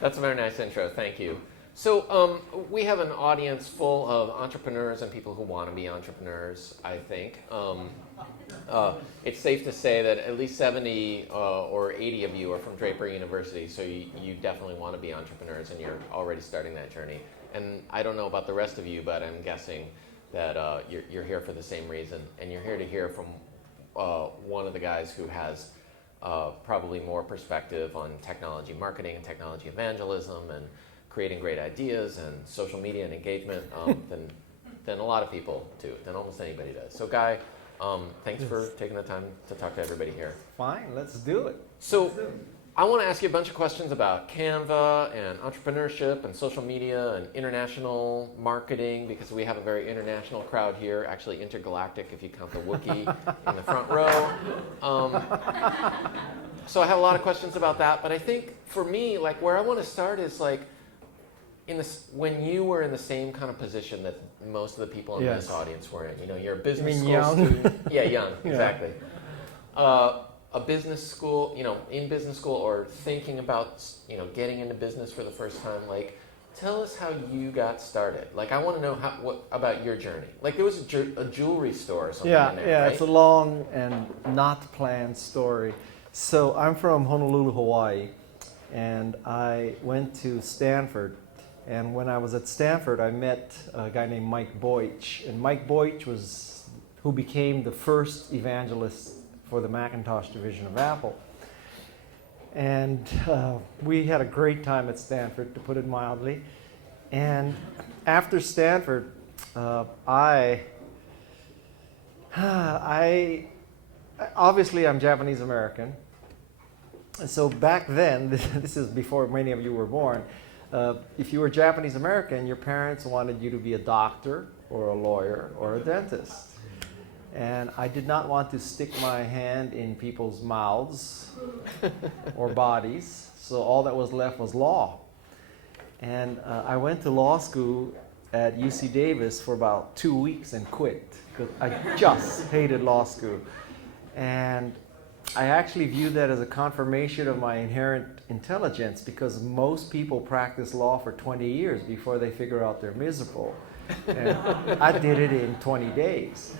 That's a very nice intro. Thank you. So we have an audience full of entrepreneurs and people who want to be entrepreneurs, I think. It's safe to say that at least 70 or 80 of you are from Draper University, so you definitely want to be entrepreneurs and you're already starting that journey. And I don't know about the rest of you, but I'm guessing that you're here for the same reason. And you're here to hear from one of the guys who has probably more perspective on technology marketing and technology evangelism and creating great ideas and social media and engagement than a lot of people do, than almost anybody does. So Guy, thanks for taking the time to talk to everybody here. Fine, let's do it. So I want to ask you a bunch of questions about Canva and entrepreneurship and social media and international marketing, because we have a very international crowd here, actually intergalactic if you count the Wookiee in the front row. So I have a lot of questions about that, but I think for me, like where I want to start is like when you were in the same kind of position that most of the people in this audience were in. You know, you're a business school young? student. Yeah, young, exactly. A business school, you know, in business school or thinking about, you know, getting into business for the first time, like, tell us how you got started. Like, I want to know what about your journey. Like, there was a jewelry store or something in there, right? It's a long and not planned story. So I'm from Honolulu, Hawaii, and I went to Stanford. And when I was at Stanford, I met a guy named Mike Boych. And Mike Boych was who became the first evangelist for the Macintosh division of Apple. And we had a great time at Stanford, to put it mildly. And after Stanford, obviously I'm Japanese American. So back then, this is before many of you were born, if you were Japanese American, your parents wanted you to be a doctor or a lawyer or a dentist. And I did not want to stick my hand in people's mouths or bodies, so all that was left was law. And I went to law school at UC Davis for about 2 weeks and quit, because I just hated law school. And I actually viewed that as a confirmation of my inherent intelligence, because most people practice law for 20 years before they figure out they're miserable. And I did it in 20 days.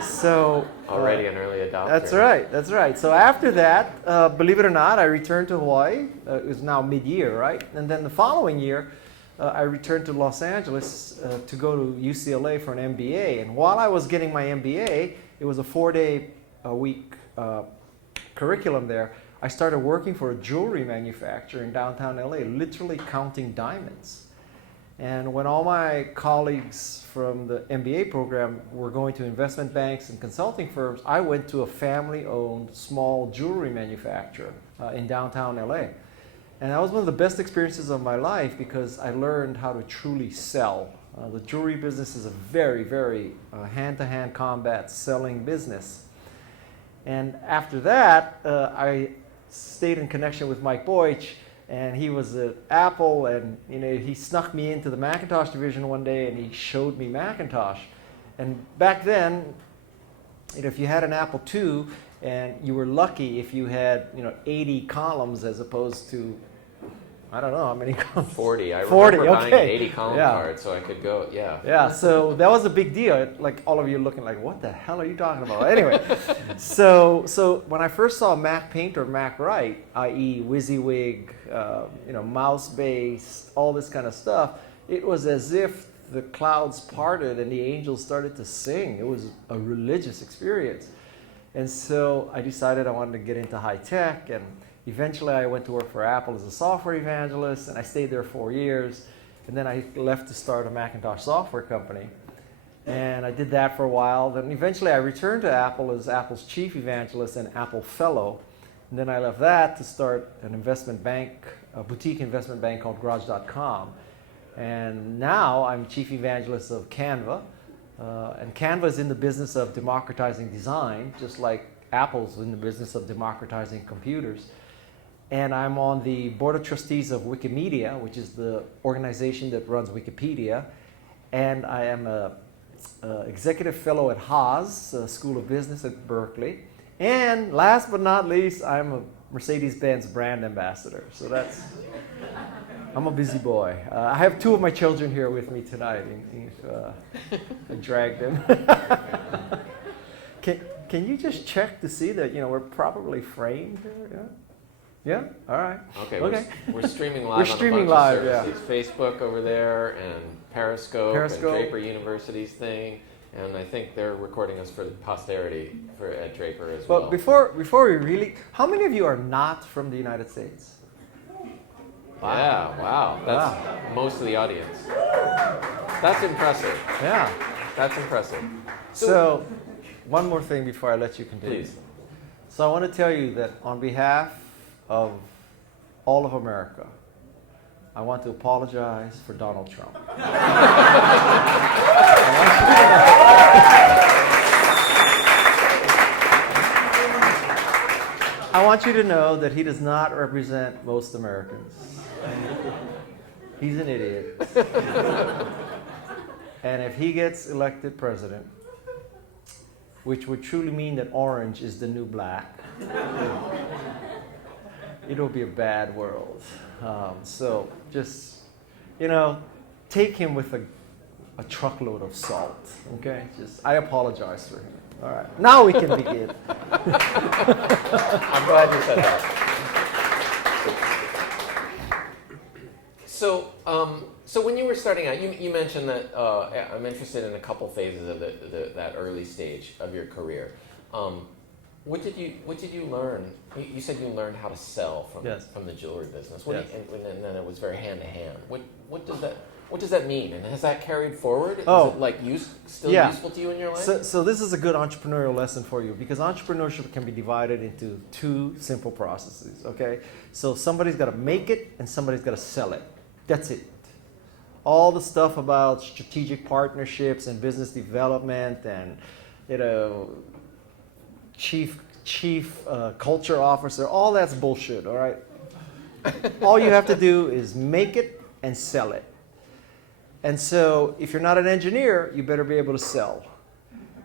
So already an early adopter. That's right. So after that, believe it or not, I returned to Hawaii. It was now mid-year, right? And then the following year, I returned to Los Angeles to go to UCLA for an MBA. And while I was getting my MBA, it was a 4-day-a-week curriculum there. I started working for a jewelry manufacturer in downtown LA, literally counting diamonds. And when all my colleagues from the MBA program were going to investment banks and consulting firms, I went to a family-owned small jewelry manufacturer in downtown LA. And that was one of the best experiences of my life, because I learned how to truly sell. The jewelry business is a very, very hand-to-hand combat selling business. And after that, I stayed in connection with Mike Boych, and he was at Apple, and you know, he snuck me into the Macintosh division one day, and he showed me Macintosh. And back then, you know, if you had an Apple II, and you were lucky if you had, you know, 80 columns as opposed to, I don't know how many columns. 40. I 40, remember buying an okay. 80 column card so I could go, Yeah, so that was a big deal. Like all of you looking like, what the hell are you talking about? Anyway, so when I first saw Mac Paint or Mac Write, i.e. WYSIWYG, you know, mouse-based, all this kind of stuff, it was as if the clouds parted and the angels started to sing. It was a religious experience. And so I decided I wanted to get into high tech, and eventually I went to work for Apple as a software evangelist, and I stayed there 4 years. And then I left to start a Macintosh software company. And I did that for a while. Then eventually I returned to Apple as Apple's chief evangelist and Apple fellow. And then I left that to start an investment bank, a boutique investment bank called Garage.com. And now I'm chief evangelist of Canva. And Canva is in the business of democratizing design, just like Apple's in the business of democratizing computers. And I'm on the board of trustees of Wikimedia, which is the organization that runs Wikipedia. And I am an executive fellow at Haas, School of Business at Berkeley. And last but not least, I'm a Mercedes-Benz brand ambassador. So I'm a busy boy. I have two of my children here with me tonight. I dragged them. Can you just check to see that we're properly framed here? Yeah. All right. Okay. Okay. We're streaming live. We're streaming on a bunch live, of services. Facebook over there and Periscope and Draper University's thing, and I think they're recording us for posterity at Draper as well. But before we really, how many of you are not from the United States? Wow. Yeah. Wow. That's most of the audience. That's impressive. Yeah. That's impressive. So, one more thing before I let you continue. Please. So I want to tell you that on behalf of all of America, I want to apologize for Donald Trump. I want you to know that he does not represent most Americans. He's an idiot. And if he gets elected president, which would truly mean that orange is the new black, it'll be a bad world. So just, take him with a truckload of salt, okay? I apologize for him. All right, now we can begin. I'm glad you said that. So when you were starting out, you mentioned that I'm interested in a couple phases of that early stage of your career. What did you learn? You said you learned how to sell from the jewelry business. Yes. And then it was very hand to hand. What does that mean? And has that carried forward? Oh. Is it still useful to you in your life? So this is a good entrepreneurial lesson for you, because entrepreneurship can be divided into two simple processes, okay? So somebody's got to make it and somebody's got to sell it. That's it. All the stuff about strategic partnerships and business development and, chief culture officer, all that's bullshit, all right? All you have to do is make it and sell it. And so if you're not an engineer, you better be able to sell.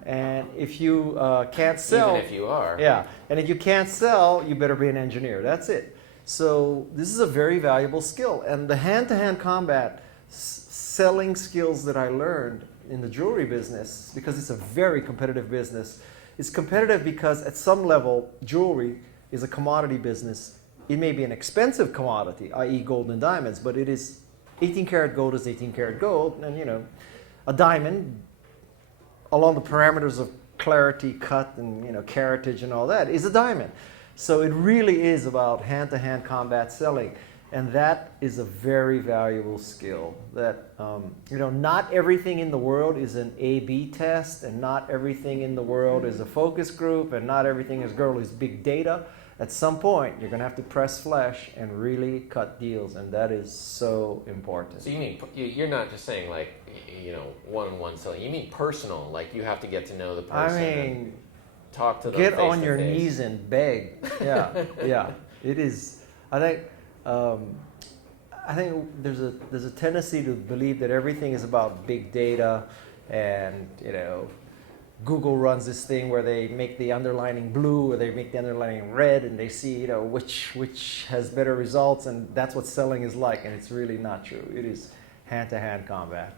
And if you can't sell... Even if you are. Yeah. And if you can't sell, you better be an engineer. That's it. So this is a very valuable skill. And the hand-to-hand combat selling skills that I learned in the jewelry business, because it's a very competitive business, it's competitive because at some level, jewelry is a commodity business. It may be an expensive commodity, i.e. gold and diamonds, but it is 18 karat gold is 18 karat gold, and a diamond along the parameters of clarity, cut, and caratage and all that is a diamond. So it really is about hand-to-hand combat selling, and that is a very valuable skill. That not everything in the world is an A/B test, and not everything in the world is a focus group, and not everything is big data. At some point, you're going to have to press flesh and really cut deals, and that is so important. So you mean you're not just saying one-on-one selling. You mean personal, like you have to get to know the person. and talk to them. Get on face your to face. knees and beg. Yeah, yeah. It is. I think there's a tendency to believe that everything is about big data, and Google runs this thing where they make the underlining blue or they make the underlining red, and they see which has better results, and that's what selling is like, and it's really not true. It is hand-to-hand combat.